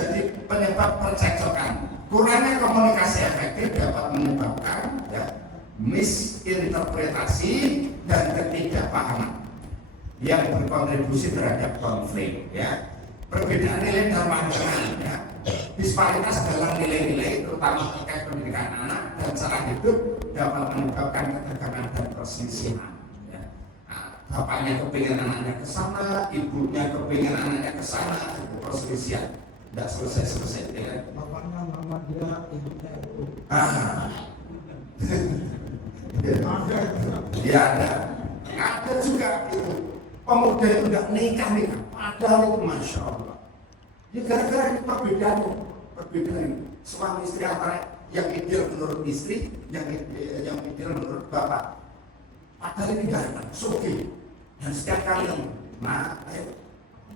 jadi penyebab percekcokan. Kurangnya komunikasi efektif dapat menyebabkan misinterpretasi dan ketidakpahaman yang berkontribusi terhadap konflik. Perbedaan nilai dan pandangan, disparitas dalam nilai-nilai terutama terkait pendidikan anak dan cara hidup dapat menyebabkan ketegangan dan perselisihan. Bapaknya kepingin anaknya ke sana, ibunya kepingin anaknya ke sana, itu perselisihan. Tidak selesai-selesai. Bapaknya mama dia, ibunya itu. Ya ada juga itu. Pemuda itu tidak nikah, padahal itu masya Allah. Ya gara-gara ini perbedaan suami istri antara yang ideal menurut istri, yang ideal menurut bapak. Padahal ini ganteng, suki. Dan setiap kali,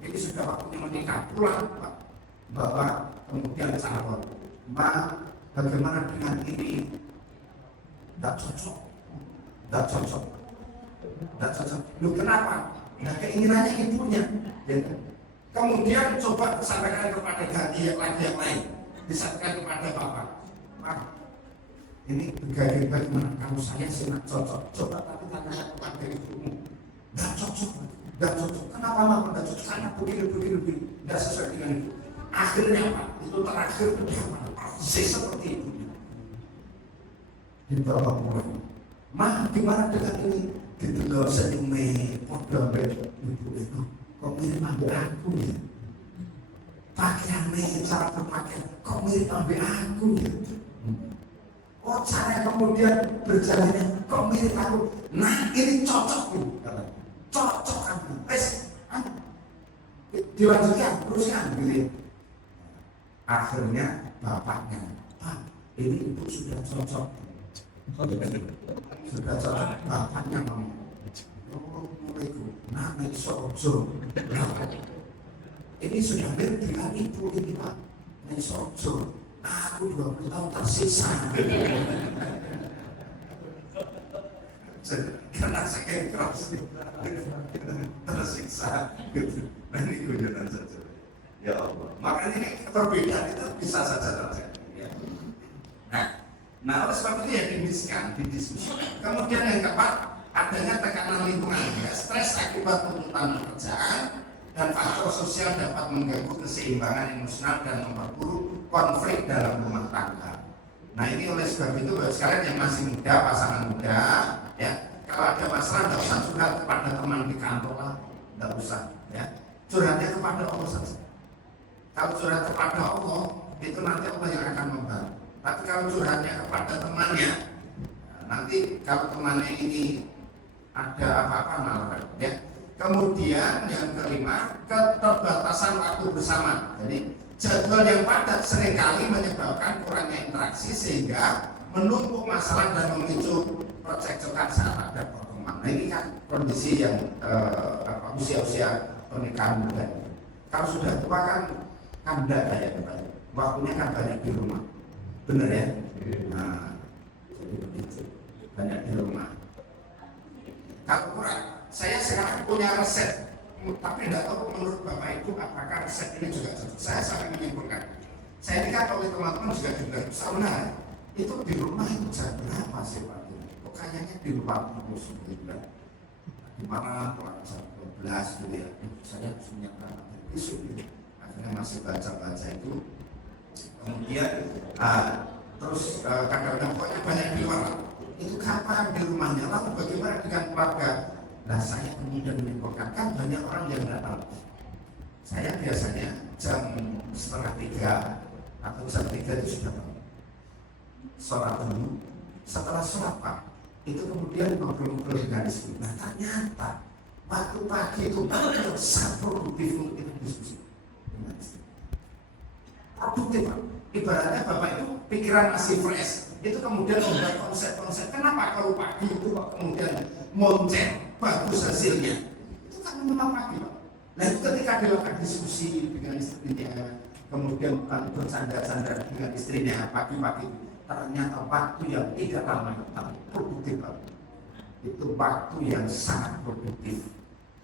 ini sudah waktunya menikah, pulang Pak. Bapak kemudian calon, bagaimana dengan ini? Tidak cocok. Lu kenapa? Nah keinginannya ibunya. Kemudian coba disampaikan kepada ganti yang lain, disampaikan kepada bapak. Pak, ini bagaimana kamu saya sih cocok. Coba tapi tanyakan kepada ibumu. Tidak cocok. Kenapa mama tidak cocok? Karena begini. Tidak sesuai dengan itu. Akhirnya Pak, itu terakhir persis seperti itu. Di bawah pulang. Gimana dengan ini? Gitu loh, sedemi podo ibu itu. Kok mirip ambil aku ya? Pakaiannya, cara berpakaian, kok mirip ambil aku ya? Oh, cara kemudian berjalannya, kok mirip aku? Nah, ini cocok nih. Cocok kan? Dilanjutkan, teruskan gitu. Akhirnya bapaknya, Pak, ini ibu sudah cocok. Sudah cocok, bapaknya ngomong. Oh, mereka, nama Sojo. Ini sudah mirip dengan ibu ini Pak. Ini Sojo. Aku 20 tahun tersisa. Karena saya keras tersiksa. Nah ini kebenaran saja. Ya Allah. Makanya ini perbedaan itu bisa saja terjadi. Nah oleh sebab itu ya didiskusikan. Kemudian yang keempat, adanya tekanan lingkungan, stres akibat tuntutan pekerjaan dan faktor sosial dapat mengganggu keseimbangan emosional dan memperburuk konflik dalam rumah tangga. Nah ini oleh sebab itu buat sekalian yang masih muda, pasangan muda, ya kalau ada masalah tidak usah curhat kepada teman di kantor lah, tidak usah, ya curhatnya kepada Allah saja. Kalau curhat kepada Allah itu nanti Allah yang akan membantu. Tapi kalau curhatnya kepada temannya, nanti kalau temannya ini ada apa-apa malah, ya. Kemudian yang kelima, keterbatasan waktu bersama. Jadi jadwal yang padat seringkali menyebabkan kurangnya interaksi sehingga menumpuk masalah dan memicu percekcokan saat ada pertemuan. Nah ini kan kondisi yang usia-usia pernikahan muda. Kalau sudah tua kan tidak kayak gitu. Waktunya kan banyak di rumah, benar ya? Nah, jadi begitu, banyak di rumah. Kalau kurang, saya sekarang punya resep, tapi tidak tahu menurut Bapak Ibu apakah resep ini juga cocok. Saya sangat menyimpulkan. Saya lihat oleh teman-teman juga sauna itu di rumah itu jam berapa sih Pak? Kok kayaknya di luar bulan. Di mana jam 12 gitu ya? Saya punya isu gitu. Akhirnya masih baca-baca itu. Kemudian terus kadang-kadang pokoknya banyak di luar. Itu kapan di rumahnya, lalu bagaimana dengan keluarga? Nah saya kemudian menyimpulkan, kan banyak orang yang datang. Saya biasanya jam 2:30 atau jam 3 itu sudah bangun. Sholat dulu, setelah sholat Pak, itu kemudian ngobrol-ngobrol dengan istri. Nah ternyata waktu pagi itu banyak produktif mungkin diskusi dengan istri. Produktif Pak, ibaratnya Bapak itu pikiran masih fresh. Itu kemudian membuat konsep-konsep. Kenapa kalau pagi itu kok kemudian monceng bagus hasilnya? Itu kan memang pagi Pak. Nah itu ketika dilakukan diskusi dengan istrinya, kemudian bercanda-canda dengan istrinya pagi-pagi, ternyata waktu yang tidak lama tetapi produktif Pak. Itu waktu yang sangat produktif.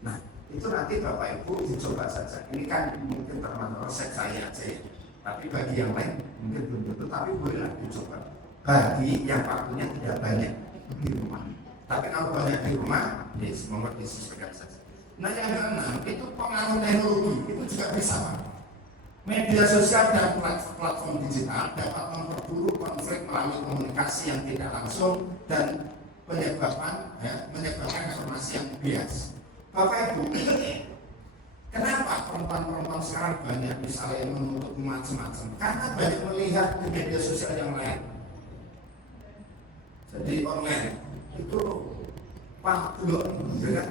Nah itu nanti Bapak Ibu dicoba saja. Ini kan mungkin termasuk resep saya aja ya. Tapi bagi yang lain mungkin belum tentu, tapi bolehlah dicoba. Bagi yang waktunya tidak banyak di rumah. Tapi kalau banyak di rumah, ya semoga disesuaikan saja. Nah yang keenam itu pengaruh teknologi itu juga bisa Pak. Media sosial dan platform digital dapat memperburuk konflik melalui komunikasi yang tidak langsung dan menyebabkan informasi yang bias. Bapak Ibu, kenapa perempuan-perempuan sekarang banyak misalnya menuntut macam-macam? Karena banyak melihat di media sosial yang lain. Jadi online itu Pak Blok, ya kan?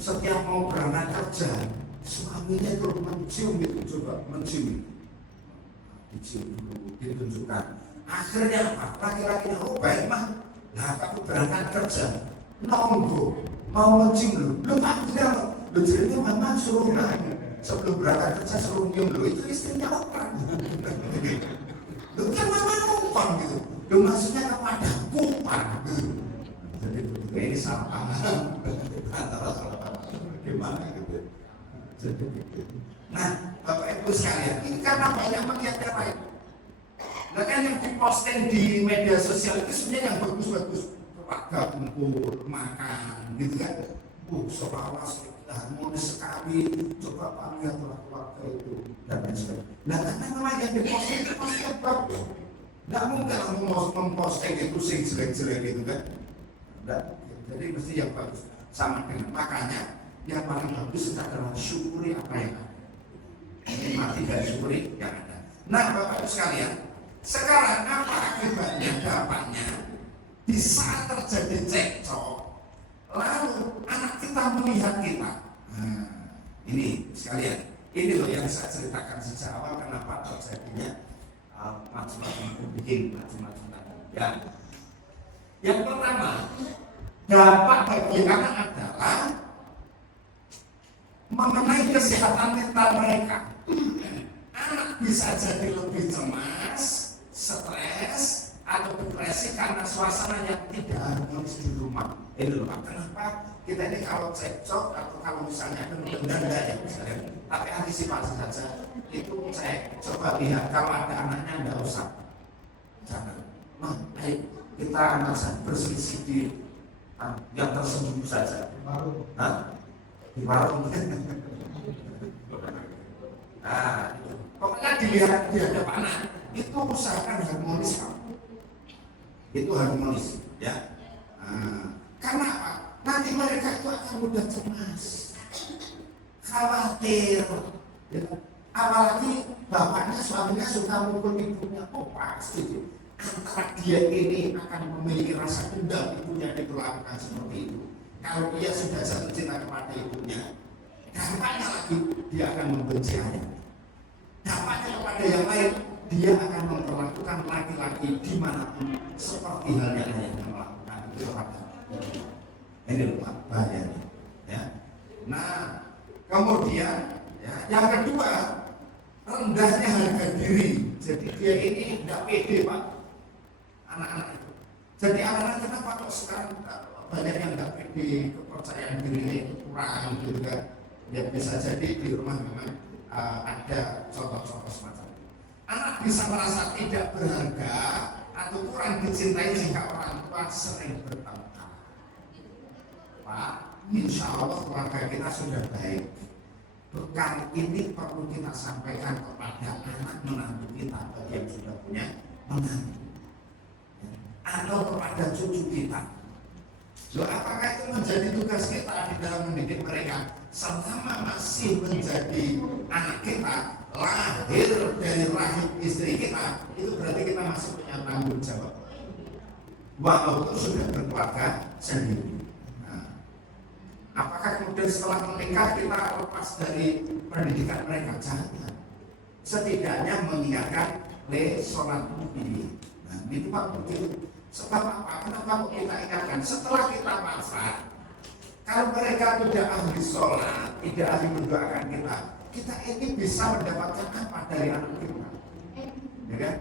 Setiap mau berangkat kerja, suaminya itu mencium itu, coba mencium, dicium dulu, ditunjukkan. Akhirnya apa? Laki-lakinya, oh baik mah, nah kamu berangkat kerja, nonggo, mau mencium lu tak bilang, lu jadinya mama suruh nanya, sebelum berangkat kerja suruh nyium lu, itu istrinya orang. Lu kan mama numpang gitu, lu maksudnya kepada kupang gitu. Jadi ini salah paham antara salah paham gimana gitu. Jadi nah Bapak Ibu sekalian, ini karena banyak melihat yang lain. Nah kan yang diposting di media sosial itu sebenarnya yang bagus-bagus, keluarga kumpul makan gitu kan. Seolah-olah harmonis sekali, coba Pak lihatlah keluarga itu dan lain sebagainya. Nah karena memang yang diposting itu pasti bagus. Nggak mungkin mau memposting itu sing jelek-jelek gitu kan. Nggak, jadi mesti yang bagus sama dengan makanya yang paling bagus adalah syukuri apa yang ada, nikmati dan syukuri yang ada. Nah Bapak Ibu sekalian, sekarang apa akibatnya, dampaknya di saat terjadi cekcok lalu anak kita melihat kita. Nah, ini sekalian, ini loh yang saya ceritakan sejak awal kenapa terjadinya macam-macam bikin macam-macam ya. Yang pertama, dampak bagi anak adalah mengenai kesehatan mental mereka. Anak bisa jadi lebih cemas, stres, atau depresi karena suasana yang tidak harmonis di rumah. Ini loh Pak, kenapa kita ini kalau cekcok atau kalau misalnya ada benda-benda ya misalnya, tapi antisipasi saja. Itu cek, coba lihat kalau ada anaknya tidak usah, jangan. Nah, ayo kita anak berselisih di yang tersembunyi saja. Di warung. Nah, pokoknya dilihat di hadapan anak itu usahakan harmonis Pak. Itu harmonis, ya. Karena apa? Nanti mereka itu akan mudah cemas, khawatir. Ya. Apalagi bapaknya, suaminya suka mukul ibunya, oh pasti antara dia ini akan memiliki rasa dendam ibunya diperlakukan seperti itu. Kalau dia sudah jatuh cinta kepada ibunya, dampaknya lagi dia akan membenci ayah. Dampaknya kepada yang lain, dia akan memperlakukan laki-laki dimanapun seperti halnya ayahnya melakukan itu kepada. Ini lupa bahayanya. Ya. Nah, kemudian ya, yang kedua, rendahnya harga diri. Jadi dia ini tidak pede Pak, anak-anak itu. Jadi anak-anak kenapa kok sekarang banyak yang tidak pede, kepercayaan dirinya itu kurang gitu kan. Ya bisa jadi di rumah memang ada contoh-contoh semacam itu. Anak bisa merasa tidak berharga atau kurang dicintai jika orang tua sering bertengkar. Pak, insya Allah keluarga kita sudah baik. Bekal ini perlu kita sampaikan kepada anak menantu kita bagi yang sudah punya menantu, atau kepada cucu kita. Apakah itu menjadi tugas kita di dalam mendidik mereka selama masih menjadi anak kita, lahir dari rahim istri kita, itu berarti kita masih punya tanggung jawab walaupun sudah berkeluarga sendiri. Apakah kemudian setelah menikah kita lepas dari pendidikan mereka? Jangan. Setidaknya mengingatkan sholat ini. Nah, ini Pak begitu. Sebab apa? Kenapa kita ingatkan? Setelah kita wafat, kalau mereka tidak ahli sholat, tidak ahli mendoakan kita ini bisa mendapatkan apa dari anak kita? Ya kan?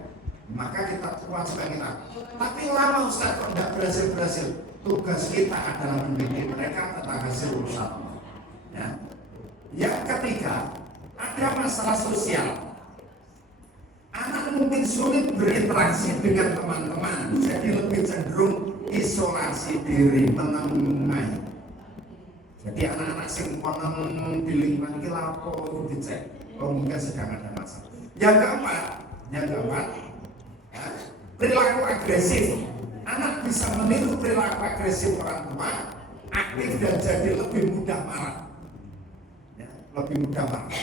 Maka kita kewajiban kita. Tapi lama Ustaz kok tidak berhasil. Tugas kita adalah mendidik mereka tentang hasil urusan Allah. Ya. Yang ketiga, ada masalah sosial. Anak mungkin sulit berinteraksi dengan teman-teman, jadi lebih cenderung isolasi diri, menengai. Jadi anak-anak sing konon di lingkungan iki lapo itu dicek, mungkin sedang ada masalah. Yang keempat, ya, perilaku agresif. Anak bisa meniru perilaku agresif orang tua, aktif dan jadi lebih mudah marah. Ya, lebih mudah marah.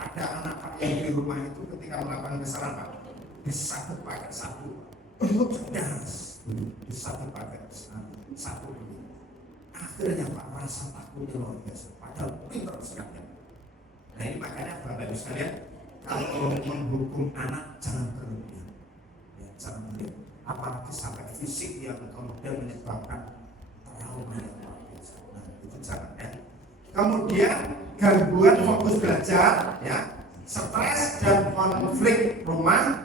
Ada anak yang di rumah itu ketika melakukan kesalahan Pak, disabut pakai sapu, disabut pakai sapu. Akhirnya Pak rasa takutnya luar biasa, padahal pintar sekali. Nah ini makanya Bapak Ibu sekalian, kalau menghukum anak jangan berlebihan, ya, jangan berlebihan, apalagi sampai fisik yang kemudian menyebabkan trauma yang luar biasa. Nah itu jangan ya. Kemudian gangguan fokus belajar, ya, stres dan konflik rumah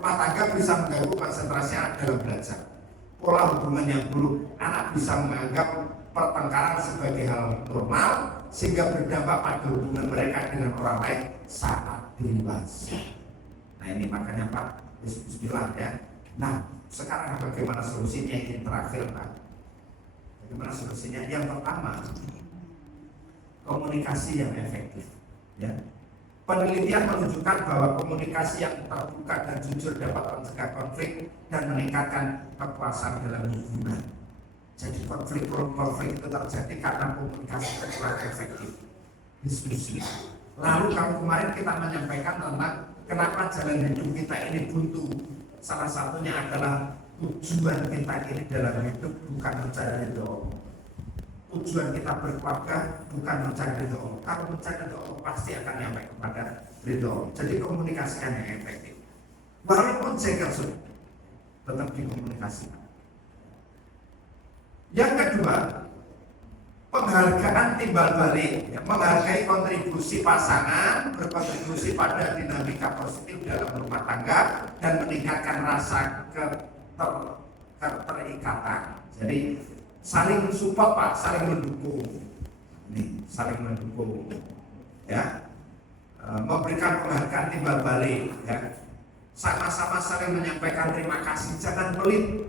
tangga bisa mengganggu konsentrasi anak dalam belajar. Pola hubungan yang buruk, anak bisa menganggap pertengkaran sebagai hal normal sehingga berdampak pada hubungan mereka dengan orang lain saat dewasa. Nah ini makanya Pak Bismillah ya. Nah sekarang bagaimana solusinya ini terakhir Pak? Bagaimana solusinya? Yang pertama, komunikasi yang efektif. Ya. Penelitian menunjukkan bahwa komunikasi yang terbuka dan jujur dapat mencegah konflik dan meningkatkan kekuasaan dalam hubungan. Jadi konflik itu terjadi karena komunikasi kurang efektif, diskusi. Lalu kalau kemarin kita menyampaikan tentang kenapa jalan hidup kita ini buntu. Salah satunya adalah tujuan kita ini dalam hidup bukan mencari ridho Allah. Tujuan kita berkeluarga bukan mencari ridho Allah. Kalau mencari ridho Allah pasti akan nyampe kepada ridho Allah. Jadi komunikasikan yang efektif. Walaupun jengkel sudah, tetap dikomunikasikan. Yang kedua, penghargaan timbal balik, ya, menghargai kontribusi pasangan, berkontribusi pada dinamika positif dalam rumah tangga dan meningkatkan rasa keterikatan. Jadi saling support Pak, saling mendukung. Nih, saling mendukung. Ya. Memberikan penghargaan timbal balik, ya. Sama-sama saling menyampaikan terima kasih, jangan pelit.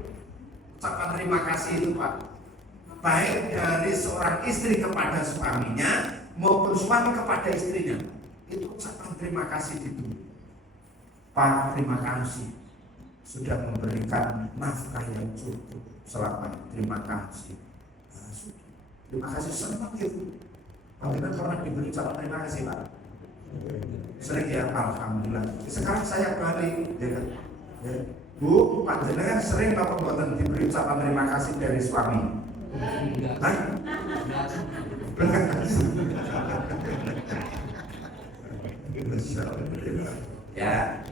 Ucapan terima kasih itu Pak, baik dari seorang istri kepada suaminya maupun suami kepada istrinya, itu ucapan terima kasih itu. Pak, terima kasih sudah memberikan nafkah yang cukup selama ini. Terima kasih. Nah, sudah. Terima kasih senang itu. Bagaimana pernah diberi ucapan terima kasih Pak? Sering ya, alhamdulillah. Sekarang saya balik, ya. Bu, Pak jenengan sering apa buatan diberi ucapan terima kasih dari suami? Hah? Ya,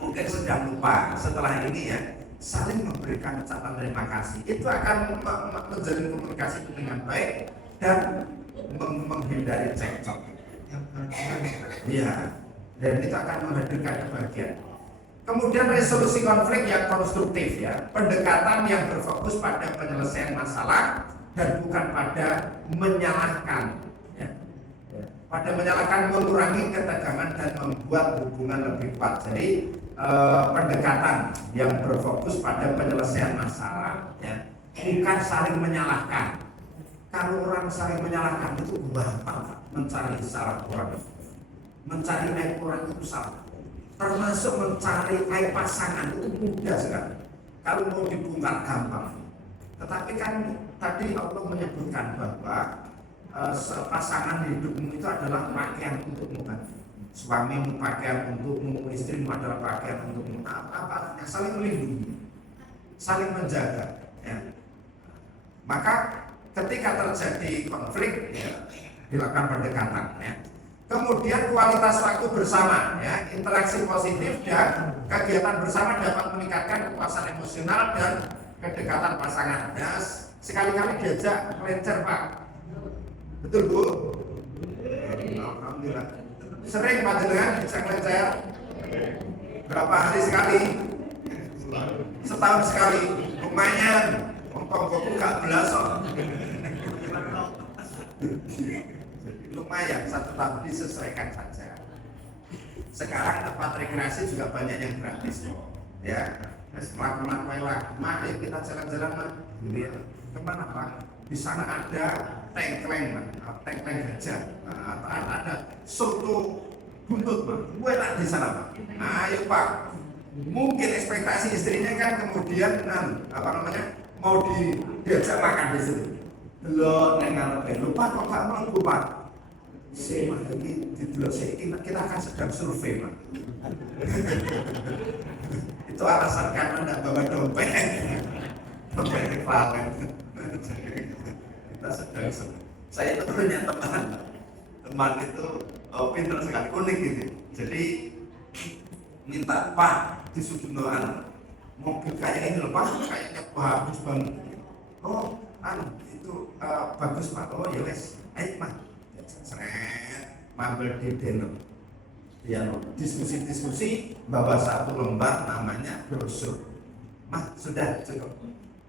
mungkin sudah lupa. Setelah ini ya, saling memberikan ucapan terima kasih. Itu akan menjalin komunikasi dengan baik dan menghindari cekcok. Ya, dan itu akan menghadirkan kebahagiaan. Kemudian resolusi konflik yang konstruktif ya, pendekatan yang berfokus pada penyelesaian masalah dan bukan pada menyalahkan ya. Pada menyalahkan mengurangi ketegangan dan membuat hubungan lebih kuat. Jadi pendekatan yang berfokus pada penyelesaian masalah ya, bukan saling menyalahkan. Kalau orang saling menyalahkan itu gampang mencari salah orang, mencari aib orang itu salah. Termasuk mencari aib pasangan itu mudah sekali. Kalau mau dibongkar gampang. Tetapi kan tadi Allah menyebutkan bahwa pasangan hidupmu itu adalah pakaian untukmu kan. Suamimu pakaian untukmu, istrimu adalah pakaian untukmu. Apa? Saling melindungi, saling menjaga. Ya. Maka ketika terjadi konflik, ya, dilakukan pendekatan. Ya. Kemudian kualitas waktu bersama, ya, interaksi positif dan kegiatan bersama dapat meningkatkan kepuasan emosional dan kedekatan pasangan. Ya, sekali-kali diajak melencer Pak, betul Bu? Alhamdulillah. Sering Pak jenengan diajak melencer? Berapa hari sekali? Setahun sekali. Lumayan. Kok gak belasok. Lumayan 1 tahun disesuaikan saja. Sekarang tempat rekreasi juga banyak yang gratis kok. Ya, melakukan lah. Mari kita jalan-jalan Mas. Gitu ya. Kemana Pak? Di sana ada tengkleng, tengkleng gajah. Ada soto buntut Pak. Gue tak di sana Pak. Ayo Pak. Mungkin ekspektasi istrinya kan kemudian mau diajak makan di situ. Lo nengar lupa kok gak mau Pak. Saya lagi didelok kita akan sedang survei Pak. Itu alasan karena tidak bawa dompet valen. Kita sedang saya itu punya teman itu pintar sekali, unik gitu. Jadi minta Pak disuguhin mobil kayak ini loh Pak, kayaknya bagus banget. Oh, itu bagus Pak. Oh ya wes, ayo Pak. Seret, mampir di Deno. Ya, diskusi bawa satu lembar namanya brosur. Mas sudah cukup.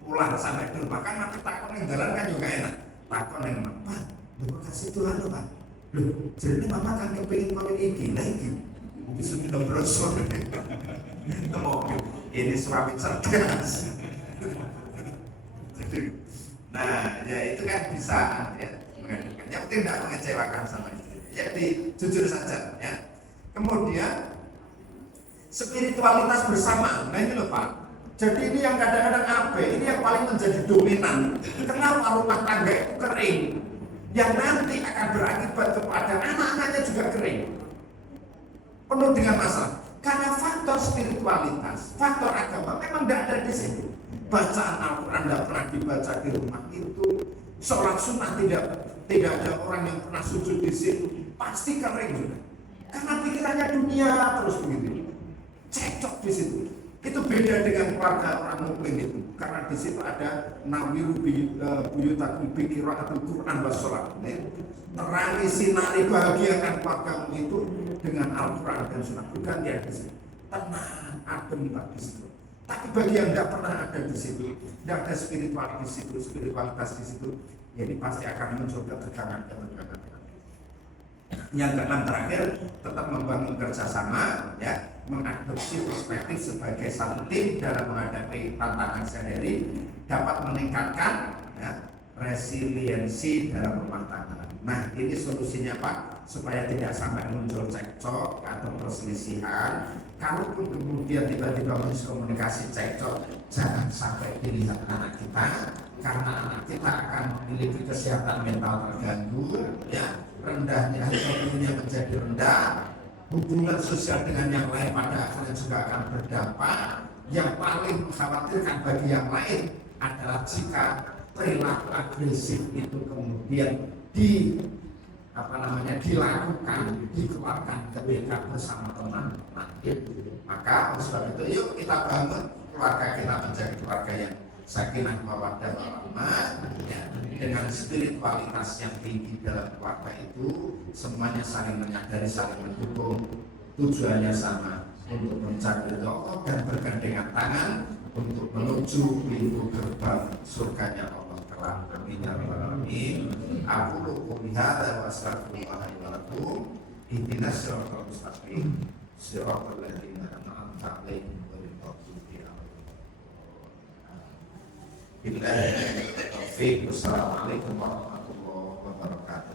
Pulang sampai ke rumah kan nanti takon yang jalan kan juga enak. Takon yang Pak, lu kasih Tuhan Pak. Loh, jadi mama kan kepingin kawin iki lagi. Bisa minta brosur. Itu mobil. Ini suami cerdas. Jadi, nah, ya itu kan bisa ya. Yang penting tidak mengecewakan sama istri. Jadi jujur saja ya. Kemudian spiritualitas bersama. Nah ini loh Pak. Jadi ini yang kadang-kadang ini yang paling menjadi dominan. Kenapa rumah tangga itu kering? Yang nanti akan berakibat kepada anak-anaknya juga kering. Penuh dengan masalah. Karena faktor spiritualitas, faktor agama memang tidak ada di situ. Bacaan Al-Quran tidak pernah dibaca di rumah itu. Sholat sunnah tidak ada orang yang pernah sujud di situ, pasti kering juga. Karena pikirannya dunia terus begitu, cekcok di situ. Itu beda dengan keluarga orang mukmin itu, karena di situ ada nawiru buyutakum bi qiraatil Quran was shalah. Terangi sinari bahagiakan keluargamu itu dengan Al-Quran dan Sunnah. Bukan dia di situ, tenang, adem Pak di situ. Tapi bagi yang tidak pernah ada di situ, tidak ada spiritualitas di situ, ya ini pasti akan muncul ketegangan. Yang keenam terakhir, tetap membangun kerjasama, ya, mengadopsi perspektif sebagai satu tim dalam menghadapi tantangan sehari-hari, dapat meningkatkan ya, resiliensi dalam rumah tangga. Nah, ini solusinya Pak, supaya tidak sampai muncul cekcok atau perselisihan. Kalaupun kemudian tiba-tiba miskomunikasi cekcok, jangan sampai dilihat anak kita, karena anak kita akan memiliki kesehatan mental terganggu, ya, rendahnya IQ-nya menjadi rendah, hubungan sosial dengan yang lain pada akhirnya juga akan berdampak. Yang paling mengkhawatirkan bagi yang lain adalah jika perilaku agresif itu kemudian dilakukan, dikeluarkan ketika bersama teman. Maka oleh sebab itu yuk kita bangun keluarga kita menjadi keluarga yang sakinah mawaddah warahmah, ya, dengan spiritualitas yang tinggi dalam keluarga itu, semuanya saling menyadari, saling mendukung, tujuannya sama, untuk mencari Allah dan bergandengan tangan untuk menuju pintu gerbang surganya Allah kelak. Amin ya rabbal alamin. Aku qouli hadza wa astaghfirullah li wa lakum. Ihdinas siratal mustaqim. Siratal ladzina an'amta 'alaihim ghairil maghdubi 'alaihim. Assalamualaikum warahmatullahi wabarakatuh.